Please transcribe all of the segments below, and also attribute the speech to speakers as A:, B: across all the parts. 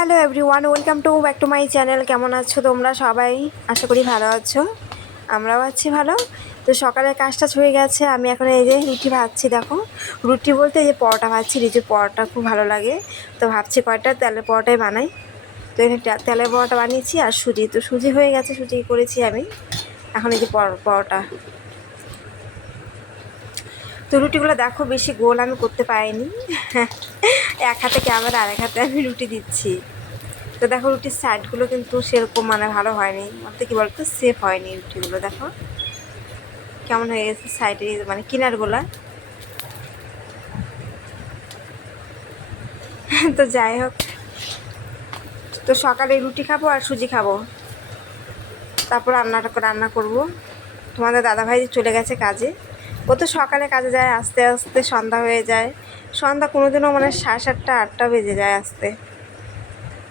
A: Hello everyone, welcome to back to my channel. কেমন আছো তোমরা সবাই? আশা করি ভালো আছো। আমরাও আছি ভালো। তো সকালের কাজটা হয়ে গেছে, আমি এখন এই যে রুটি ভাজছি, দেখো। রুটি বলতে এই যে পরোটা ভাজছি রুটির পরোটা খুব ভালো লাগে। তো ভাবছি কয়টা তেলের পরোটাই বানাই। তো এখানে তেলের পরোটা বানিয়েছি আর সুজি। তো সুজি হয়ে গেছে, সুজি করেছি আমি। এখন এই যে পর- পরোটা। তো রুটিগুলো দেখো, বেশি গোল আমি করতে পারিনি। এক হাতে ক্যামেরা আর এক হাতে আমি রুটি দিচ্ছি। তো দেখো রুটির সাইডগুলো কিন্তু সেরকম মানে ভালো হয়নি। বলতে কি বলতো সেফ হয়নি রুটিগুলো, দেখো। কেমন হয়ে গেছে সাইডে মানে কিনারগুলা। তো যাই হোক। তো সকালে রুটি খাব আর সুজি খাব। তারপর রান্নাটা রান্না করব। তোমাদের দাদাভাই চলে গেছে কাজে। ও তো সকালে কাজে যায়, আস্তে আস্তে সন্ধ্যা হয়ে যায়। সন্ধ্যা কোনো দিনও মানে সাড়ে সাতটা, আটটা বেজে যায় আসতে।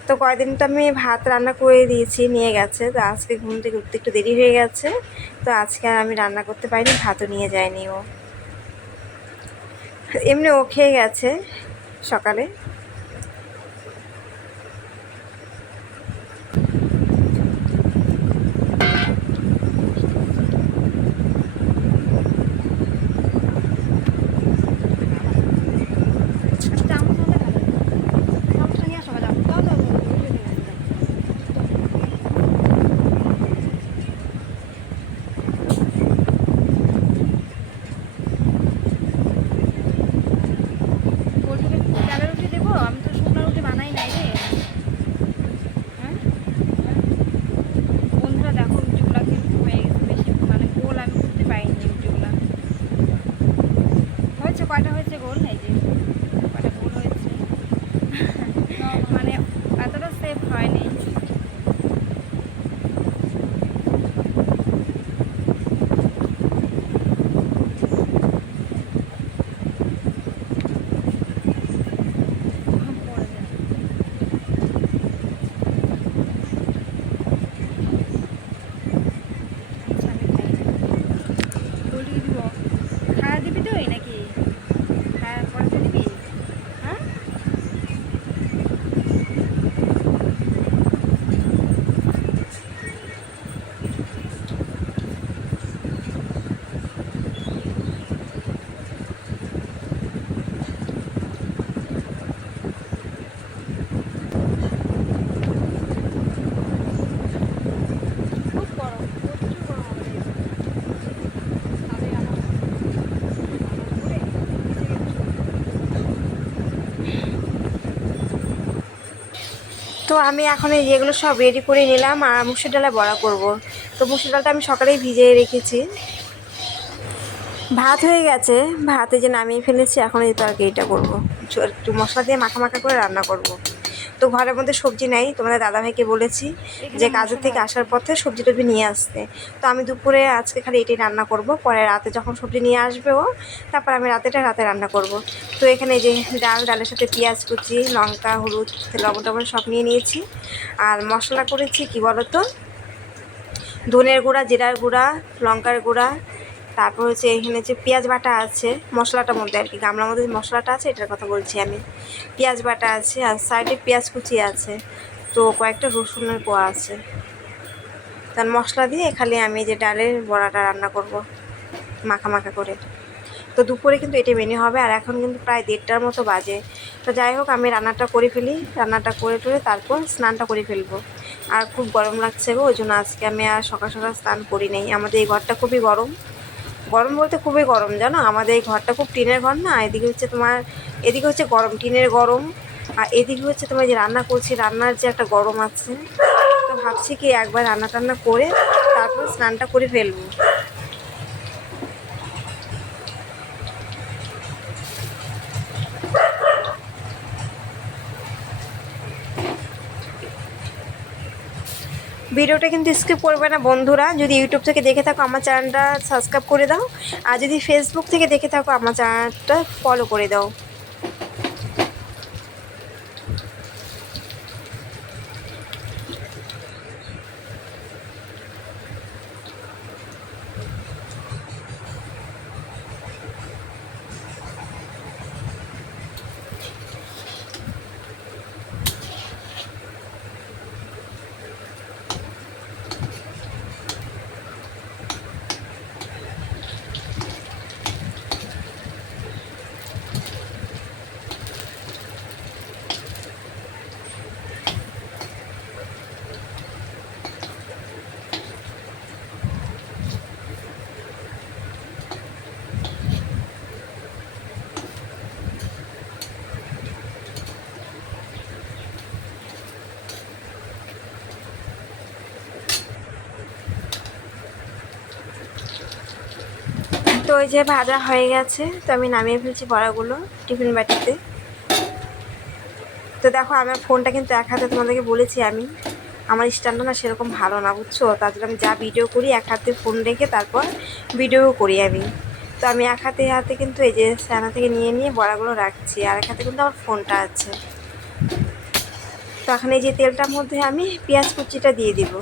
A: তো কয়দিন তো আমি ভাত রান্না করে দিয়েছি, নিয়ে গেছে। তো আজকে ঘুম থেকে উঠতে একটু দেরি হয়ে গেছে। তো আজকে আর আমি রান্না করতে পারিনি, ভাতও নিয়ে যায়নি ও। এমনি ও খেয়ে গেছে সকালে
B: চালের রুটি দেবো আমি তো শুকনো রুটি বানাই নাই রে হ্যাঁ বন্ধুরা দেখো রুটিগুলো কিন্তু হয়ে গেছে বেশি মানে গোল আমি করতে পারিনি রুটিগুলো হয়েছে কয়টা হয়েছে গোল? এই যে কয়টা গোল হয়েছে মানে এতটা সেফ হয়নি পড়ে যায় আচ্ছা আমি খাই বলি দিব খাওয়া দিবি তুই নাকি খাওয়া পড়াতে দিবি হ্যাঁ খুব গরম প্রচুর গরম আমাদের এখানে। তাদের আমার করে নিচে গেছে।
A: তো আমি এখন এই যেগুলো সব রেডি করে নিলাম আর মুসুর ডালে বড়া করব। তো মুসুর ডালটা আমি সকালেই ভিজিয়ে রেখেছি। ভাত হয়ে গেছে। ভাতে যে নামিয়ে ফেলেছি, এখন এই তরকারিটা করব। একটু মশলা দিয়ে মাখা মাখা করে রান্না করব। তো ঘরের মধ্যে সবজি নাই তোমাদের দাদাভাইকে বলেছি যে কাজের থেকে আসার পথে সবজি টবজি নিয়ে আসতে। তো আমি দুপুরে আজকে খালি এটাই রান্না করব পরে রাতে যখন সবজি নিয়ে আসবে ও তারপর আমি রাতেটা রাতে রান্না করব। তো এখানে যে ডাল ডালের সাথে পেঁয়াজ কুচি লঙ্কা হলুদ লবণ টবণ সব নিয়ে নিয়েছি। আর মশলা করেছি কি বলো তো ধনের গুঁড়া জিরার গুঁড়া লঙ্কার গুঁড়া তারপর হচ্ছে এখানে যে পেঁয়াজ বাটা আছে, মশলাটার মধ্যে আর কি, গামলার মধ্যে যে মশলাটা আছে, এটার কথা বলছি আমি। পেঁয়াজ বাটা আছে, আর সাইডে পেঁয়াজ কুচি আছে, তো কয়েকটা রসুনের কোয়া আছে। তার মশলা দিয়ে খালি আমি যে ডালের বড়াটা রান্না করব, মাখা মাখা করে। তো দুপুরে কিন্তু এটা মেনে হবে, আর এখন কিন্তু প্রায় দেড়টার মতো বাজে। তো যাই হোক, আমি রান্নাটা করে ফেলি, রান্নাটা করে টরে তারপর স্নানটা করে ফেলব। আর খুব গরম লাগছে গো, ওই জন্য আজকে আমি আর সকাল সকাল স্নান করি নেই। আমাদের এই ঘরটা খুবই গরম। গরম বলতে খুবই গরম, জানো? আমাদের এই ঘরটা খুব টিনের ঘর না? এদিকে হচ্ছে তোমার, এদিকে হচ্ছে গরম, টিনের গরম। আর এদিকে হচ্ছে তোমার যে রান্না করছি, রান্নার যে একটা গরম আছে, তো ভাবছি কি একবার রান্না টান্না করে তারপর স্নানটা করে ফেলব। ভিডিওটা কিন্তু স্কিপ করবে না বন্ধুরা। যদি ইউটিউব থেকে দেখে থাকো আমার চ্যানেলটা সাবস্ক্রাইব করে দাও। আর যদি ফেসবুক থেকে দেখে থাকো আমার চ্যানেলটা ফলো করে দাও। তো ওই যে ভাজা হয়ে গেছে, তো আমি নামিয়ে ফেলছি বড়াগুলো টিফিন বাটিতে। তো দেখো, আমার ফোনটা কিন্তু এক হাতে তোমাদেরকে বলেছি আমি, আমার স্ট্যান্ডটা না সেরকম ভালো না, বুঝছ? তার জন্য আমি যা ভিডিও করি, এক হাতে ফোন রেখে তারপর ভিডিও করি আমি। তো আমি এক হাতে হাতে কিন্তু এই যে স্যানা থেকে নিয়ে নিয়ে বড়াগুলো রাখছি, আর এক হাতে কিন্তু আমার ফোনটা আছে। তো এখন এই যে তেলটার মধ্যে আমি পেঁয়াজ কুচিটা দিয়ে দিব।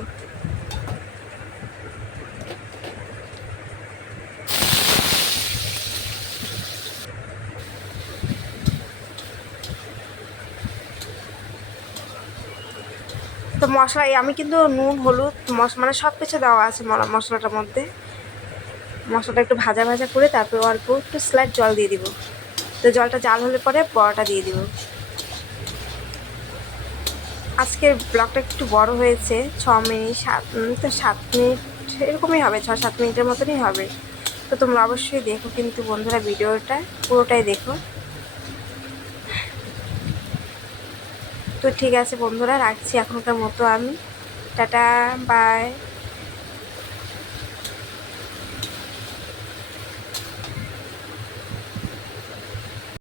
A: মশলা আমি কিন্তু নুন, হলুদ, মশ মানে সব কিছু দেওয়া আছে মশলাটার মধ্যে। মশলাটা একটু ভাজা ভাজা করে তারপর অল্প একটু স্লাইড জল দিয়ে দিব। তো জলটা জাল হলে পরে বড়াটা দিয়ে দিব। আজকের ব্লগটা একটু বড় হয়েছে, ছ মিনিট, সাত তো সাত মিনিট, এরকমই হবে, ছ, সাত মিনিটের মতনই হবে। তো তোমরা অবশ্যই দেখো কিন্তু বন্ধুরা ভিডিওটা, পুরোটাই দেখো। তো ঠিক আছে বন্ধুরা রাখছি এখনকার মতো আমি। Tata bye